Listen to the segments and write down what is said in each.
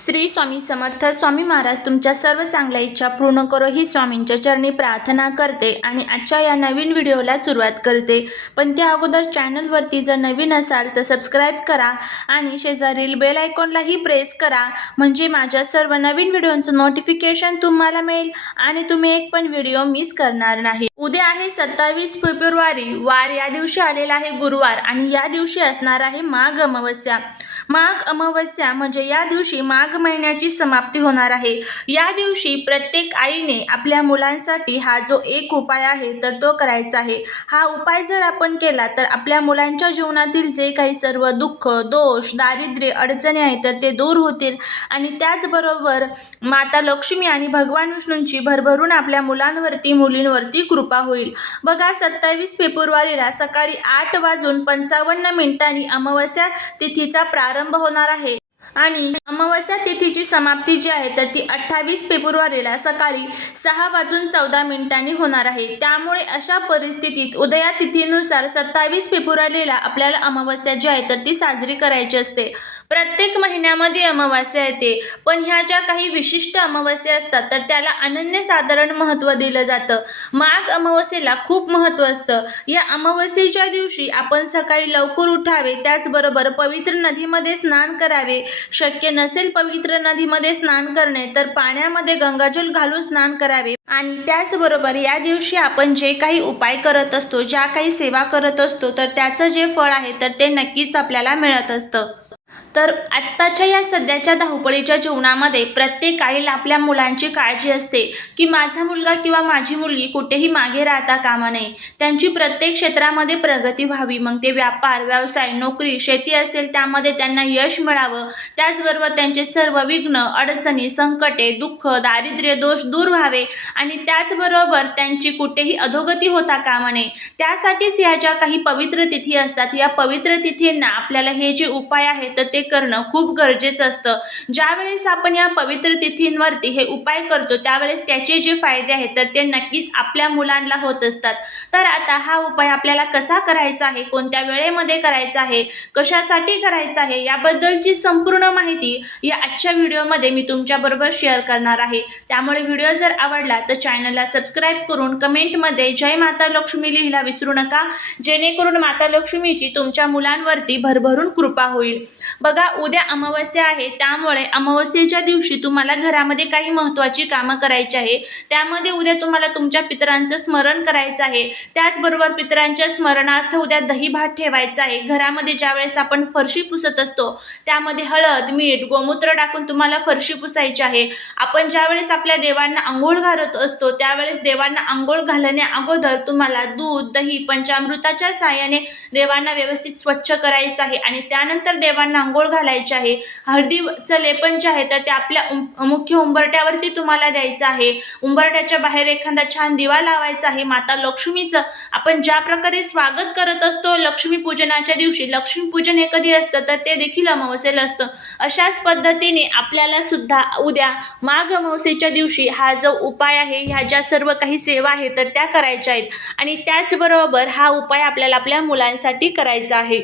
श्री स्वामी समर्थ स्वामी महाराज तुमच्या सर्व चांगल्या इच्छा पूर्ण करो ही स्वामींच्या चरणी प्रार्थना करते आणि आजच्या या नवीन व्हिडिओला सुरुवात करते. पण त्या अगोदर चॅनलवरती जर नवीन असाल तर सबस्क्राईब करा आणि शेजारील बेल आयकॉनलाही प्रेस करा. म्हणजे माझ्या सर्व नवीन व्हिडिओचं नोटिफिकेशन तुम्हाला मिळेल आणि तुम्ही एक पण व्हिडिओ मिस करणार नाही. उद्या आहे सत्तावीस फेब्रुवारी. वार या दिवशी आलेला आहे गुरुवार आणि या दिवशी असणार आहे माघ अमावस्या. माघ अमावस्या म्हणजे या दिवशी माघ महिन्याची समाप्ती होणार आहे. या दिवशी प्रत्येक आईने आपल्या मुलांसाठी हा जो एक उपाय आहे तर तो करायचा आहे. हा उपाय जर आपण केला तर आपल्या मुलांच्या जीवनातील जे काही सर्व दुःख दोष दारिद्र्य अडचणी आहेत तर ते दूर होतील. आणि त्याचबरोबर माता लक्ष्मी आणि भगवान विष्णूंची भरभरून आपल्या मुलांवरती मुलींवरती कृपा होईल. बघा सत्तावीस फेब्रुवारीला सकाळी आठ वाजून पंचावन्न मिनिटांनी अमावस्या तिथीचा प्रारंभ होणार आहे. आणि अमावस्या तिथीची समाप्ती जी आहे तर ती अठ्ठावीस फेब्रुवारीला सकाळी सहा वाजून चौदा मिनिटांनी होणार आहे. त्यामुळे अशा परिस्थितीत उदया तिथीनुसार सत्तावीस फेब्रुवारीला आपल्याला अमावस्या जी आहे तर ती साजरी करायची असते. प्रत्येक महिन्यामध्ये अमावास्या येते. पण ह्या ज्या काही विशिष्ट अमावस्या असतात तर त्याला अनन्यसाधारण महत्त्व दिलं जातं. माघ अमावस्येला खूप महत्त्व असतं. या अमावस्येच्या दिवशी आपण सकाळी लवकर उठावे त्याचबरोबर पवित्र नदीमध्ये स्नान करावे. शक्य नसेल पवित्र नदीमध्ये स्नान करणे तर पाण्यामध्ये गंगाजल घालून स्नान करावे. आणि त्याचबरोबर या दिवशी आपण जे काही उपाय करत असतो ज्या काही सेवा करत असतो तर त्याचं जे फळ आहे तर ते नक्कीच आपल्याला मिळत असतं. तर आत्ताच्या या सध्याच्या धावपळीच्या जीवनामध्ये प्रत्येक आईला आपल्या मुलांची काळजी असते की माझा मुलगा किंवा माझी मुलगी कुठेही मागे राहता कामा नये. त्यांची प्रत्येक क्षेत्रामध्ये प्रगती व्हावी. मग ते व्यापार व्यवसाय नोकरी शेती असेल त्यामध्ये त्यांना यश मिळावं. त्याचबरोबर त्यांचे सर्व विघ्न अडचणी संकटे दुःख दारिद्र्य दोष दूर व्हावे आणि त्याचबरोबर त्यांची कुठेही अधोगती होता कामा नये. त्यासाठीच ह्या ज्या काही पवित्र तिथी असतात या पवित्र तिथींना आपल्याला हे जे उपाय आहे तर ते करणं खूप गरजेचं असतं. ज्यावेळेस आपण या पवित्र तिथींवरती हे उपाय करतो त्यावेळेस त्याचे जे फायदे आहेत तर ते नक्कीच आपल्या मुलांना होत असतात. तर आता हा उपाय आपल्याला कसा करायचा आहे कोणत्या वेळेमध्ये करायचा आहे कशासाठी करायचा आहे याबद्दलची संपूर्ण माहिती या आजच्या व्हिडिओमध्ये मी तुमच्याबरोबर शेअर करणार आहे. त्यामुळे व्हिडिओ जर आवडला तर चॅनलला सबस्क्राईब करून कमेंटमध्ये जय माता लक्ष्मी लिहिला विसरू नका. जेणेकरून माता लक्ष्मीची तुमच्या मुलांवरती भरभरून कृपा होईल. बघा उद्या अमावस्या आहे. त्यामुळे अमावस्येच्या दिवशी तुम्हाला घरामध्ये काही महत्त्वाची कामं करायची आहे. त्यामध्ये उद्या तुम्हाला तुमच्या पितरांचं स्मरण करायचं आहे. त्याचबरोबर पितरांच्या स्मरणार्थ उद्या दही भात ठेवायचा आहे. घरामध्ये ज्यावेळेस आपण फरशी पुसत असतो त्यामध्ये हळद मीठ गोमूत्र टाकून तुम्हाला फरशी पुसायची आहे. आपण ज्यावेळेस आपल्या देवांना आंघोळ घालत असतो त्यावेळेस देवांना आंघोळ घालण्या अगोदर तुम्हाला दूध दही पंचामृताच्या साहाय्याने देवांना व्यवस्थित स्वच्छ करायचं आहे आणि त्यानंतर देवांना आंघोळ घालायची आहे हळदीचं लेपन जे आहे तर ते आपल्या उं मुख्य उंबरट्यावरती तुम्हाला द्यायचं आहे. उंबरट्याच्या बाहेर एखादा छान दिवा लावायचा आहे. माता लक्ष्मीचं आपण ज्या प्रकारे स्वागत करत असतो लक्ष्मीपूजनाच्या दिवशी लक्ष्मीपूजन हे कधी असतं? तर ते देखील अमावस्येला असतं. अशाच पद्धतीने आपल्याला सुद्धा उद्या माघ अमावस्येच्या दिवशी हा जो उपाय आहे ह्या ज्या सर्व काही सेवा आहे तर त्या करायच्या आहेत. आणि त्याचबरोबर हा उपाय आपल्याला आपल्या मुलांसाठी करायचा आहे.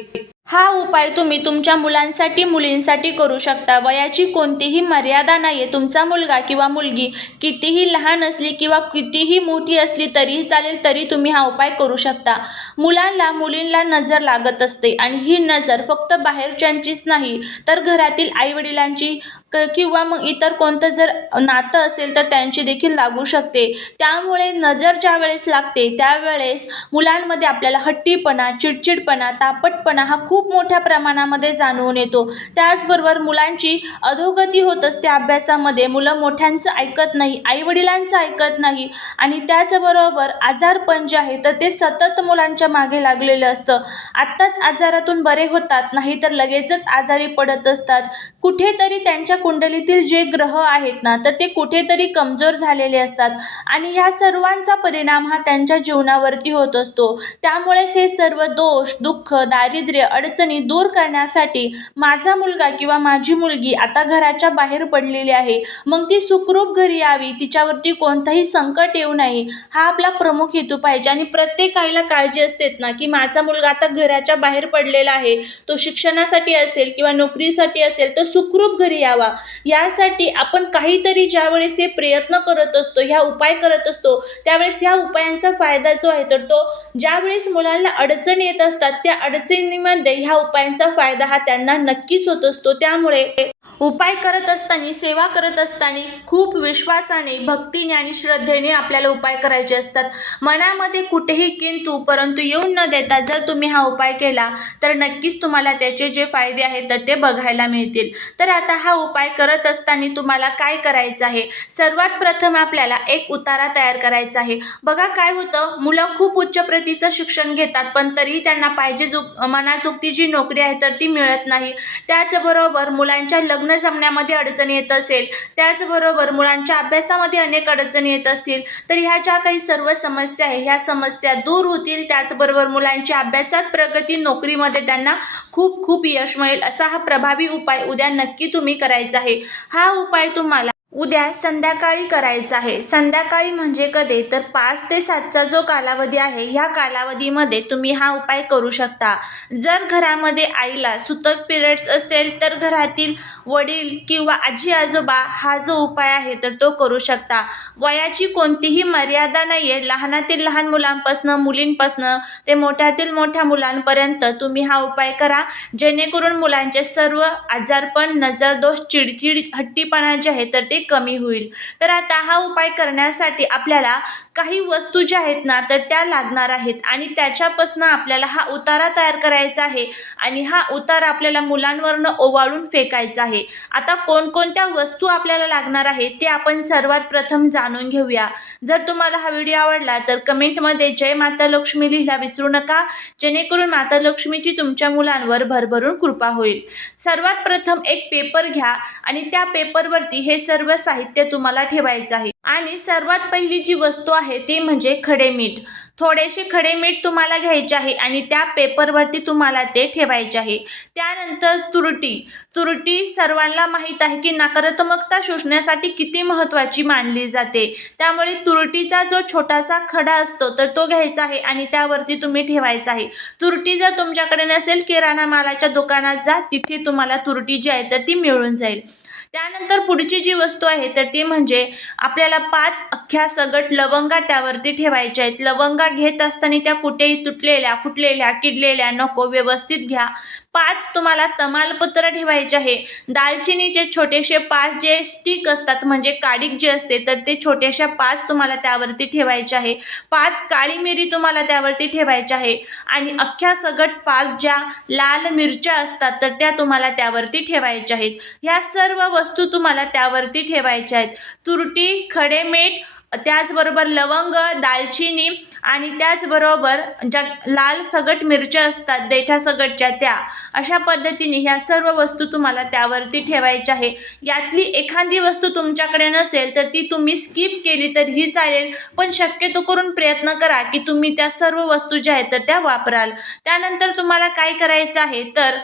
हा उपाय तुम्ही तुमच्या मुलांसाठी मुलींसाठी करू शकता. वयाची कोणतीही मर्यादा नाही आहे तुमचा मुलगा किंवा मुलगी कितीही लहान असली किंवा कितीही मोठी असली तरीही चालेल तरी तुम्ही हा उपाय करू शकता. मुलांना मुलींना नजर लागत असते आणि ही नजर फक्त बाहेरच्यांचीच नाही तर घरातील आईवडिलांची क किंवा मग इतर कोणतं जर नातं असेल तर त्यांची देखील लागू शकते. त्यामुळे नजर ज्या वेळेस लागते त्यावेळेस मुलांमध्ये आपल्याला हट्टीपणा चिडचिडपणा तापटपणा हा खूप मोठ्या प्रमाणामध्ये जाणवून येतो. त्याचबरोबर मुलांची अधोगती होत असते अभ्यासामध्ये. मुलं मोठ्यांचं ऐकत नाही आईवडिलांचं ऐकत नाही आणि त्याचबरोबर आजारपण जे आहे तर ते सतत मुलांच्या मागे लागलेलं असतं. आत्ताच आजारातून बरे होतात नाही तर लगेचच आजारी पडत असतात. कुठेतरी त्यांच्या कुंडलीतील जे ग्रह आहेत ना तर ते कुठेतरी कमजोर झालेले असतात. आणि ह्या सर्वांचा परिणाम हा त्यांच्या जीवनावरती होत असतो. त्यामुळेच हे सर्व दोष दुःख दारिद्र्य अडचणी दूर करण्यासाठी माझा मुलगा किंवा माझी मुलगी आता घराच्या बाहेर पडलेली आहे. मग ती सुखरूप घरी यावी तिच्यावरती कोणताही संकट येऊ नये हा आपला प्रमुख हेतू पाहिजे. आणि प्रत्येक आईला काळजी असतेत ना की माझा मुलगा आता घराच्या बाहेर पडलेला आहे. तो शिक्षणासाठी असेल किंवा नोकरीसाठी असेल तर सुखरूप घरी यावा. व्हावा यासाठी आपण काहीतरी ज्यावेळेस हे प्रयत्न करत असतो ह्या उपाय करत असतो त्यावेळेस ह्या उपायांचा फायदा जो आहे तर तो ज्यावेळेस मुलांना अडचणी येत असतात त्या अडचणीमध्ये ह्या उपायांचा फायदा हा त्यांना नक्कीच होत असतो. त्यामुळे उपाय करत असताना सेवा करत असताना खूप विश्वासाने भक्तीने आणि श्रद्धेने आपल्याला उपाय करायचे असतात. मनामध्ये कुठेही किंतु परंतु येऊन न देता जर तुम्ही हा उपाय केला तर नक्कीच तुम्हाला त्याचे जे फायदे आहेत तर ते बघायला मिळतील. तर आता हा उपाय उपाय करत असताना तुम्हाला काय करायचं आहे? सर्वात प्रथम आपल्याला एक उतारा तयार करायचा आहे. बघा काय होतं मुलं खूप उच्च प्रतीचं शिक्षण घेतात पण तरीही त्यांना पाहिजे जो मनाचुकती जी नोकरी आहे तर ती मिळत नाही. त्याचबरोबर मुलांच्या लग्न जमण्यामध्ये अडचणी येत असेल त्याचबरोबर मुलांच्या अभ्यासामध्ये अनेक अडचणी येत असतील तर ह्या ज्या काही सर्व समस्या आहे ह्या समस्या दूर होतील. त्याचबरोबर मुलांची अभ्यासात प्रगती नोकरीमध्ये त्यांना खूप खूप यश मिळेल असा हा प्रभावी उपाय उद्या नक्की तुम्ही करायचा आहे. हा उपाय तुम्हाला उद्या संध्याकाळी करायचं आहे. संध्याकाळी म्हणजे कधी? तर पाच ते सातचा जो कालावधी आहे ह्या कालावधीमध्ये तुम्ही हा उपाय करू शकता. जर घरामध्ये आईला सुतक पिरियड्स असेल तर घरातील वडील किंवा आजी आजोबा हा जो उपाय आहे तर तो करू शकता. वयाची कोणतीही मर्यादा नाही आहे लहानातील लहान मुलांपासनं मुलींपासनं ते मोठ्यातील मोठ्या मुलांपर्यंत तुम्ही हा उपाय करा. जेणेकरून मुलांचे सर्व आजारपण नजरदोष चिडचिड हट्टीपणा जे आहे तर ते कमी होईल. तर आता हा उपाय करण्यासाठी आपल्याला काही वस्तू ज्या आहेत ना तर त्या लागणार आहेत. आणि त्याच्यापासून आपल्याला हा उतारा तयार करायचा आहे. आणि हा उतारा आपल्याला मुलांवरनं ओवाळून फेकायचा आहे. आता कोणकोणत्या वस्तू आपल्याला लागणार आहेत ते आपण सर्वात प्रथम जाणून घेऊया. जर तुम्हाला हा व्हिडिओ आवडला तर कमेंटमध्ये जय माता लक्ष्मी लिहिला विसरू नका. जेणेकरून माता लक्ष्मीची तुमच्या मुलांवर भरभरून कृपा होईल. सर्वात प्रथम एक पेपर घ्या आणि त्या पेपरवरती हे सर्व साहित्य तुम्हाला ठेवायचं आहे. आणि सर्वात पहिली जी वस्तू आहे ती म्हणजे खडे मीठ. थोडेसे खडे मीठ तुम्हाला घ्यायचे आहे आणि त्या पेपरवरती तुम्हाला ते ठेवायचे आहे. त्यानंतर तुरटी. तुरटी सर्वांना माहीत आहे की नकारात्मकता शोषण्यासाठी किती महत्त्वाची मानली जाते. त्यामुळे तुरटीचा जो छोटासा खडा असतो तर तो घ्यायचा आहे आणि त्यावरती तुम्ही ठेवायचा आहे. तुरटी जर तुमच्याकडे नसेल किराणा मालाच्या दुकानात जा तिथे तुम्हाला तुरटी जी आहे तर ती मिळून जाईल. त्यानंतर पुढची जी वस्तू आहे तर ती म्हणजे आपल्याला पाच अख्ख्या सगट लवंगा त्यावरती ठेवायच्या आहेत. लवंगा घेत असताना त्या कुठेही तुटलेल्या फुटलेल्या किडलेल्या नको व्यवस्थित घ्या. पाच तुम्हाला तमालपत्र ठेवायचे आहे. दालचिनीचे छोटेसे पाच जे स्टिक असतात म्हणजे काडीक जे असते तर ते छोट्याशा पाच तुम्हाला त्यावरती ठेवायचे आहे. पाच काळी मिरी तुम्हाला त्यावरती ठेवायची आहे. आणि अख्ख्या सगट पाच ज्या लाल मिरच्या असतात तर त्या तुम्हाला त्यावरती ठेवायच्या आहेत. ह्या सर्व वस्तू वस्तू तुम्हाला त्यावरती ठेवायच्या आहेत. तुरटी खडे मीठ त्याचबरोबर लवंग दालचिनी आणि त्याचबरोबर ज्या लाल सगट मिरच्या असतात देठासगटच्या त्या अशा पद्धतीने ह्या सर्व वस्तू तुम्हाला त्यावरती ठेवायच्या आहे. यातली एखादी वस्तू तुमच्याकडे नसेल तर ती तुम्ही स्किप केली तरीही चालेल पण शक्यतो करून प्रयत्न करा की तुम्ही त्या सर्व वस्तू ज्या आहेत तर त्या वापराल. त्यानंतर तुम्हाला काय करायचं आहे तर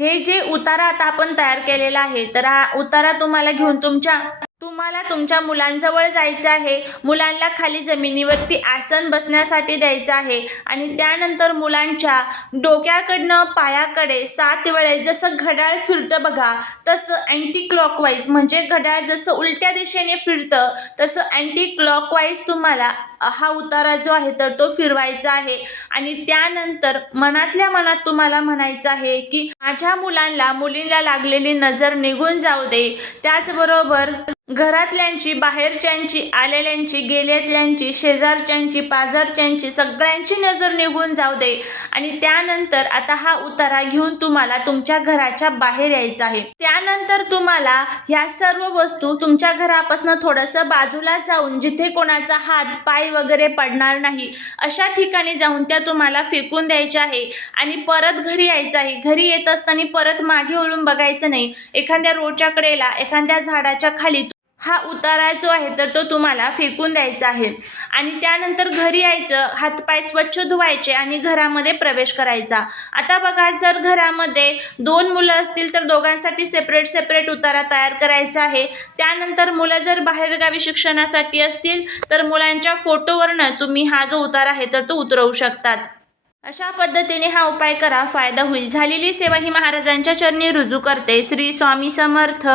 हे जे उतारा आता आपण तयार केलेला आहे तर हा उतारा तुम्हाला घेऊन तुमच्या तुम्हाला तुमच्या मुलांजवळ जायचं आहे. मुलांना खाली जमिनीवरती आसन बसण्यासाठी द्यायचं आहे. आणि त्यानंतर मुलांच्या डोक्याकडनं पायाकडे सात वेळेस जसं घड्याळ फिरतं बघा तसं अँटी क्लॉकवाईज म्हणजे घड्याळ जसं उलट्या दिशेने फिरतं तसं अँटी क्लॉकवाईज तुम्हाला हा उतारा जो आहे तर तो फिरवायचा आहे. आणि त्यानंतर मनातल्या मनात तुम्हाला म्हणायचं आहे की माझ्या मुलांना मुलींना लागलेली नजर निघून जाऊ दे. त्याचबरोबर घरातल्यांची बाहेरच्यांची आलेल्यांची गेल्यातल्यांची शेजारच्यांची पाजारच्यांची सगळ्यांची नजर निघून जाऊ दे. आणि त्यानंतर आता हा उतारा घेऊन तुम्हाला तुमच्या घराच्या बाहेर यायचं आहे. त्यानंतर तुम्हाला ह्या सर्व वस्तू तुमच्या घरापासून थोडंसं बाजूला जाऊन जिथे कोणाचा हात पाय पाय वगैरे पडणार नाही. अशा ठिकाणी जाऊन त्या तुम्हाला फेकून द्यायच्या आहे आणि परत घरी यायचं आहे. घरी येत असताना परत मागे वळून बघायचं नाही. एखाद्या रोडच्या कडेला एखाद्या झाडाच्या खाली हा उतारा जो आहे तर तो तुम्हाला फेकून द्यायचा आहे. आणि त्यानंतर घरी यायचं हातपाय स्वच्छ धुवायचे आणि घरामध्ये प्रवेश करायचा. आता बघा जर घरामध्ये दोन मुलं असतील तर दोघांसाठी सेपरेट सेपरेट उतारा तयार करायचा आहे. त्यानंतर मुलं जर बाहेरगावी शिक्षणासाठी असतील तर मुलांच्या फोटोवरनं तुम्ही हा जो उतारा आहे तर तो उतरवू शकतात. अशा पद्धतीने हा उपाय करा फायदा होईल. झालेली सेवा ही महाराजांच्या चरणी रुजू करते. श्री स्वामी समर्थ.